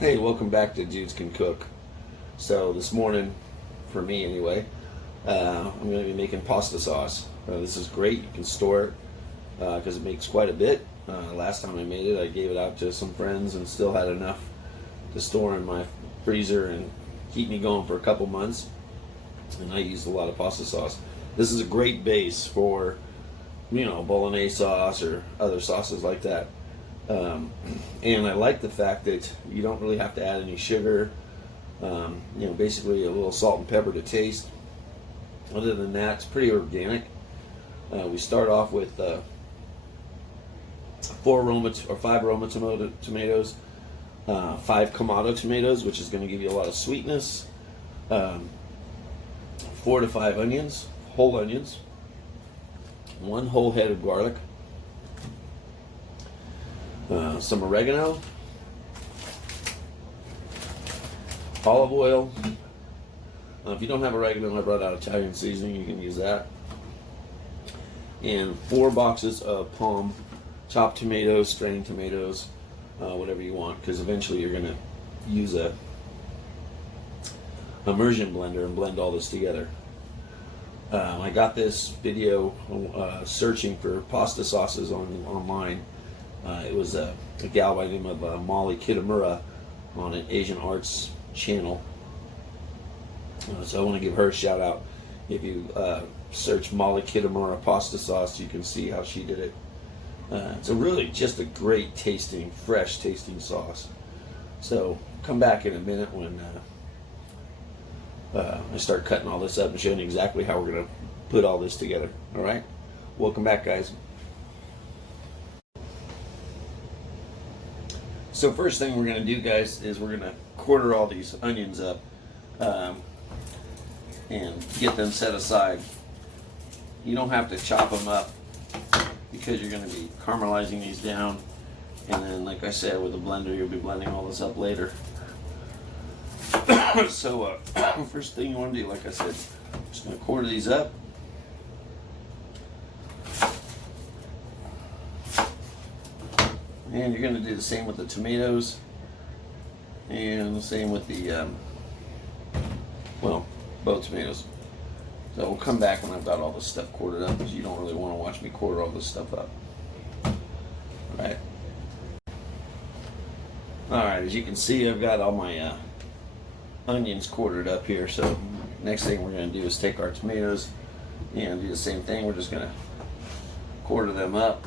Hey, welcome back to Dudes Can Cook. So this morning, for me anyway, I'm going to be making pasta sauce. This is great. You can store it because it makes quite a bit. Last time I made it, I gave it out to some friends and still had enough to store in my freezer and keep me going for a couple months. And I used a lot of pasta sauce. This is a great base for, bolognese sauce or other sauces like that. And I like the fact that you don't really have to add any sugar. Basically a little salt and pepper to taste. Other than that, it's pretty organic. We start off with 5 Roma tomatoes, 5 Kamado tomatoes, which is going to give you a lot of sweetness. 4 to 5 onions, whole onions, 1 whole head of garlic, some oregano, olive oil. If you don't have oregano, I brought out Italian seasoning, you can use that. And 4 boxes of palm chopped tomatoes, strained tomatoes, whatever you want, because eventually you're going to use a immersion blender and blend all this together. I got this video searching for pasta sauces online. It was a gal by the name of Molly Kitamura on an Asian Arts channel. So I want to give her a shout out. If you search Molly Kitamura pasta sauce, you can see how she did it. It's really just a great tasting, fresh tasting sauce. So come back in a minute when I start cutting all this up and showing you exactly how we're going to put all this together. All right? Welcome back, guys. So first thing we're going to do, guys, is we're going to quarter all these onions up and get them set aside. You don't have to chop them up because you're going to be caramelizing these down, and then, like I said, with the blender you'll be blending all this up later. So first thing you want to do, like I said, I'm just going to quarter these up. And you're going to do the same with the tomatoes, and the same with the, both tomatoes. So we'll come back when I've got all this stuff quartered up, because you don't really want to watch me quarter all this stuff up. Alright. Alright, as you can see, I've got all my onions quartered up here. So next thing we're going to do is take our tomatoes and do the same thing. We're just going to quarter them up.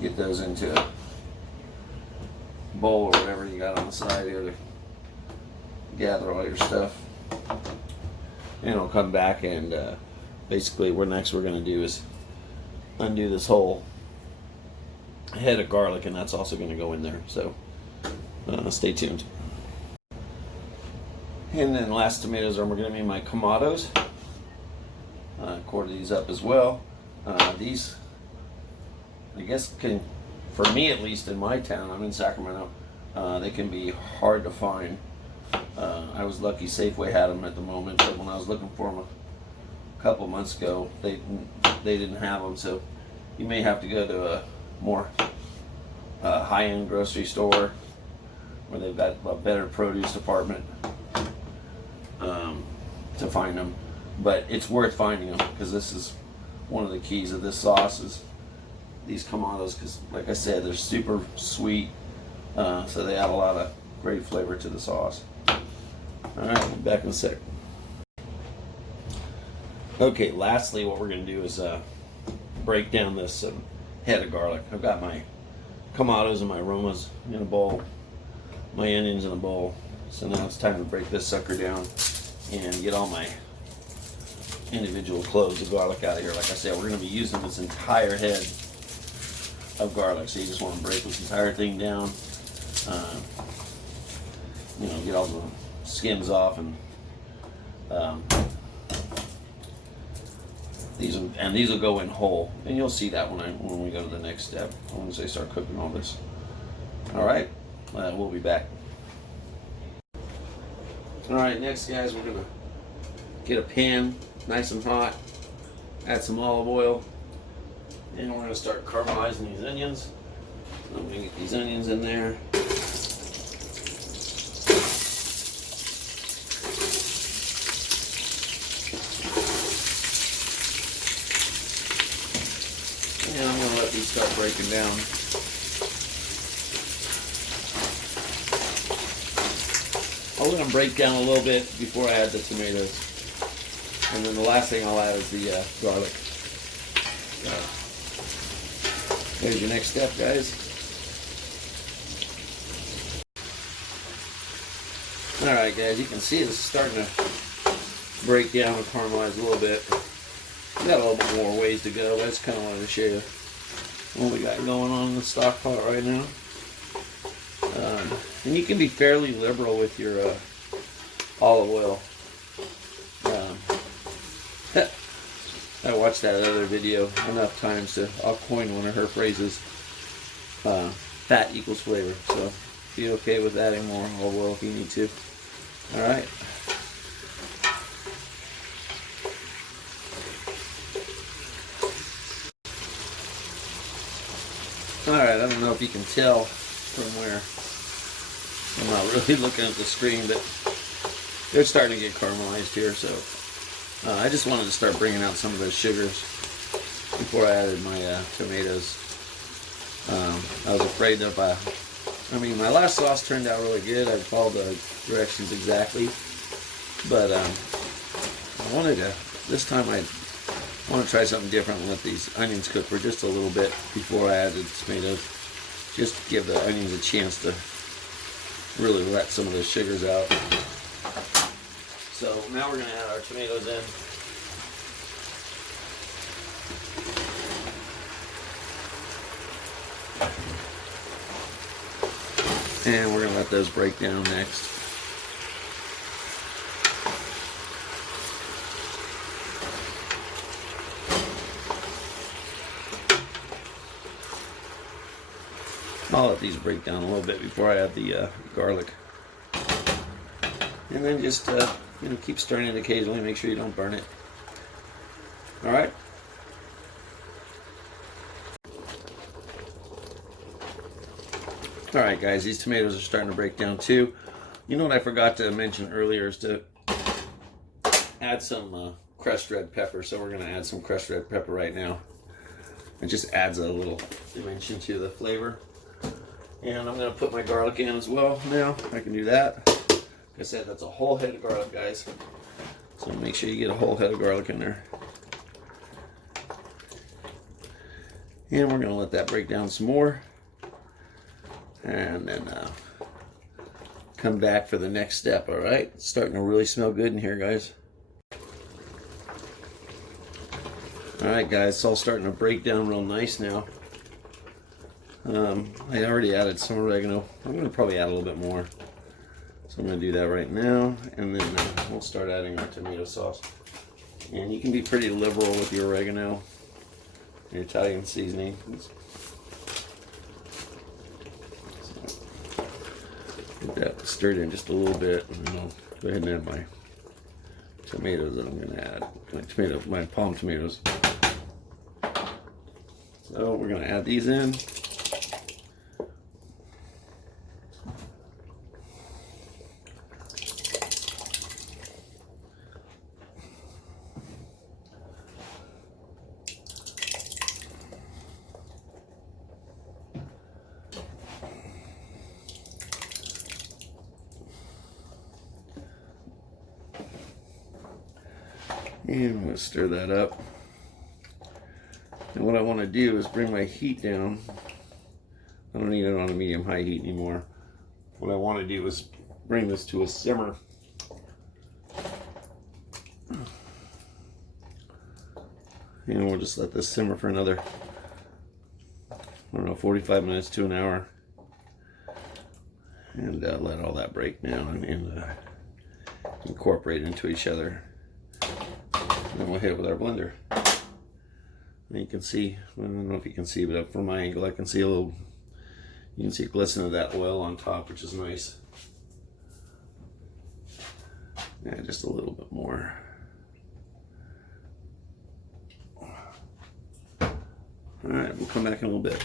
Get those into a bowl or whatever you got on the side here to gather all your stuff. And I'll come back and basically we're going to do is undo this whole head of garlic, and that's also going to go in there. So stay tuned. And then the last tomatoes are going to be my Kamados. Quarter these up as well. These, I guess, can, for me at least in my town, I'm in Sacramento, they can be hard to find. I was lucky Safeway had them at the moment, but when I was looking for them a couple months ago, they didn't have them. So you may have to go to a more high-end grocery store where they've got a better produce department to find them. But it's worth finding them, because this is one of the keys of this sauce is these Kamados, because like I said, they're super sweet, so they add a lot of great flavor to the sauce. Alright, back in a sec. Okay, lastly what we're going to do is break down this head of garlic. I've got my Kamados and my Romas in a bowl, my onions in a bowl. So now it's time to break this sucker down and get all my individual cloves of garlic out of here. Like I said, we're going to be using this entire head of garlic, so you just want to break this entire thing down, get all the skins off, and these will go in whole, and you'll see that when we go to the next step, once I start cooking all this. All right, we'll be back. All right, next, guys, we're gonna get a pan nice and hot, add some olive oil, and we're going to start caramelizing these onions. I'm going to get these onions in there. And I'm going to let these start breaking down. I'll let them break down a little bit before I add the tomatoes. And then the last thing I'll add is the garlic. There's your next step, guys. Alright guys, you can see it's starting to break down and caramelize a little bit. We got a little bit more ways to go, but I just kind of wanted to show you what we got going on in the stock pot right now. And you can be fairly liberal with your olive oil. I watched that other video enough times to I'll coin one of her phrases. Fat equals flavor. So be okay with adding more olive oil if you need to. Alright. Alright, I don't know if you can tell from where I'm not really looking at the screen, but they're starting to get caramelized here, so I just wanted to start bringing out some of those sugars before I added my tomatoes. I was afraid that my last sauce turned out really good. I followed the directions exactly, but I wanted to, this time I want to try something different and let these onions cook for just a little bit before I added the tomatoes, just to give the onions a chance to really let some of the sugars out. So now we're going to add our tomatoes in. And we're going to let those break down next. I'll let these break down a little bit before I add the garlic. And then just keep stirring it occasionally, make sure you don't burn it. Alright. Alright guys, these tomatoes are starting to break down too. You know what I forgot to mention earlier is to add some crushed red pepper. So we're going to add some crushed red pepper right now. It just adds a little dimension to the flavor. And I'm going to put my garlic in as well now. I can do that. Like I said, that's a whole head of garlic, guys. So make sure you get a whole head of garlic in there. And we're going to let that break down some more. And then come back for the next step, alright? It's starting to really smell good in here, guys. Alright, guys, it's all starting to break down real nice now. I already added some oregano. I'm going to probably add a little bit more. So I'm going to do that right now. And then we'll start adding our tomato sauce. And you can be pretty liberal with your oregano, your Italian seasoning. Get that stirred in just a little bit. And then I'll go ahead and add my tomatoes that I'm going to add. My palm tomatoes. So we're going to add these in. And I'm going to stir that up. And what I want to do is bring my heat down. I don't need it on a medium-high heat anymore. What I want to do is bring this to a simmer. And we'll just let this simmer for another, 45 minutes to an hour. And let all that break down and incorporate into each other. And then we'll hit it with our blender. And you can see, I don't know if you can see, but from my angle I can see a little, you can see a glisten of that oil on top, which is nice. Yeah, just a little bit more. Alright, we'll come back in a little bit.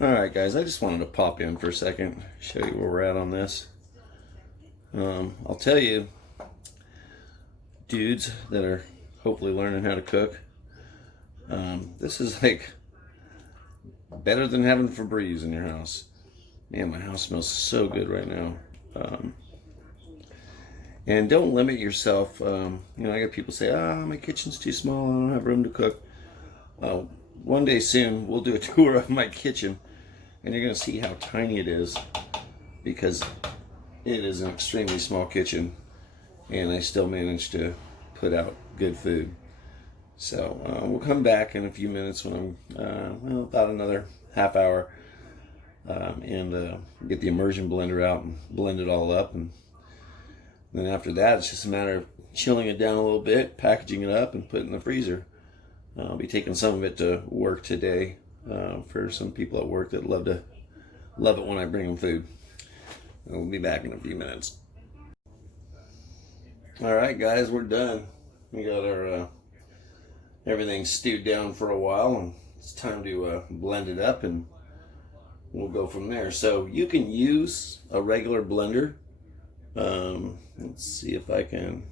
Alright guys, I just wanted to pop in for a second, show you where we're at on this. I'll tell you, dudes that are hopefully learning how to cook, this is like better than having Febreze in your house. Man, my house smells so good right now. And don't limit yourself. You know, I got people say, my kitchen's too small, I don't have room to cook. One day soon, we'll do a tour of my kitchen, and you're going to see how tiny it is, because it is an extremely small kitchen, and I still manage to put out good food. So we'll come back in a few minutes when I'm, well, about another half hour, and get the immersion blender out and blend it all up. And then after that, it's just a matter of chilling it down a little bit, packaging it up, and put it in the freezer. I'll be taking some of it to work today, for some people at work that love it when I bring them food. We'll be back in a few minutes. All right, guys, we're done. We got our everything stewed down for a while, and it's time to blend it up, and we'll go from there. So you can use a regular blender. Let's see if I can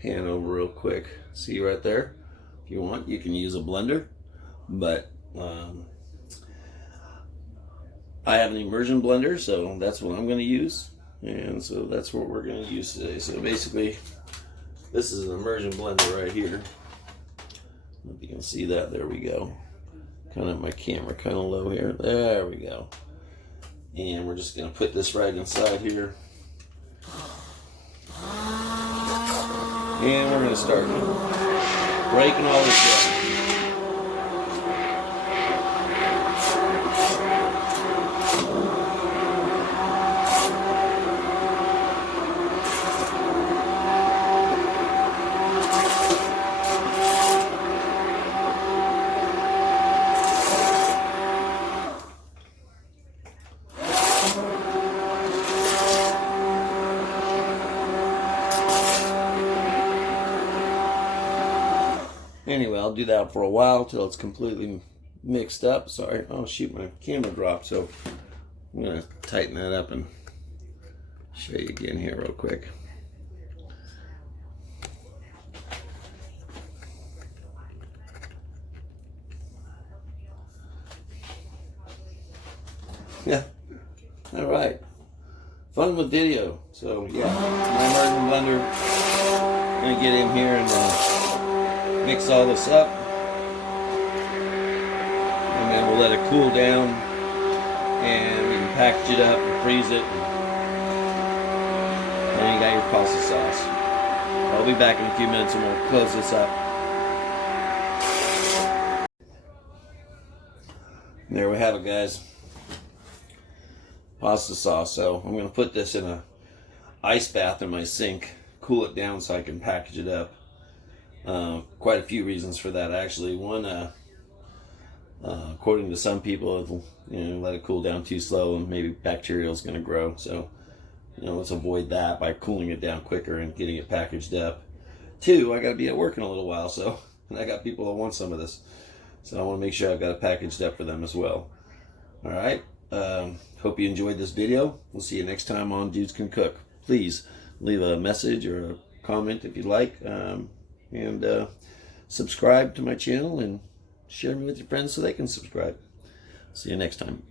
pan over real quick. See right there? If you want, you can use a blender, but I have an immersion blender, so that's what I'm going to use, and so that's what we're going to use today. So basically, this is an immersion blender right here. I don't know if you can see that. There we go. Kind of my camera kind of low here. There we go. And we're just going to put this right inside here. And we're going to start breaking all this down. Anyway, I'll do that for a while till it's completely mixed up. Sorry. Oh shoot, my camera dropped, so I'm going to tighten that up and show you again here real quick. Yeah. All right. Fun with video. So yeah, my immersion blender. I'm going to get in here and mix all this up, and then we'll let it cool down, and we can package it up and freeze it, and then you got your pasta sauce. I'll be back in a few minutes and we'll close this up. There we have it, guys. Pasta sauce. So I'm going to put this in a ice bath in my sink, cool it down so I can package it up. Quite a few reasons for that, actually. One, according to some people, let it cool down too slow and maybe bacteria is going to grow. So, let's avoid that by cooling it down quicker and getting it packaged up. Two, I got to be at work in a little while, so and I got people that want some of this. So I want to make sure I've got it packaged up for them as well. All right. Hope you enjoyed this video. We'll see you next time on Dudes Can Cook. Please leave a message or a comment if you'd like. And subscribe to my channel and share me with your friends so they can subscribe. See you next time.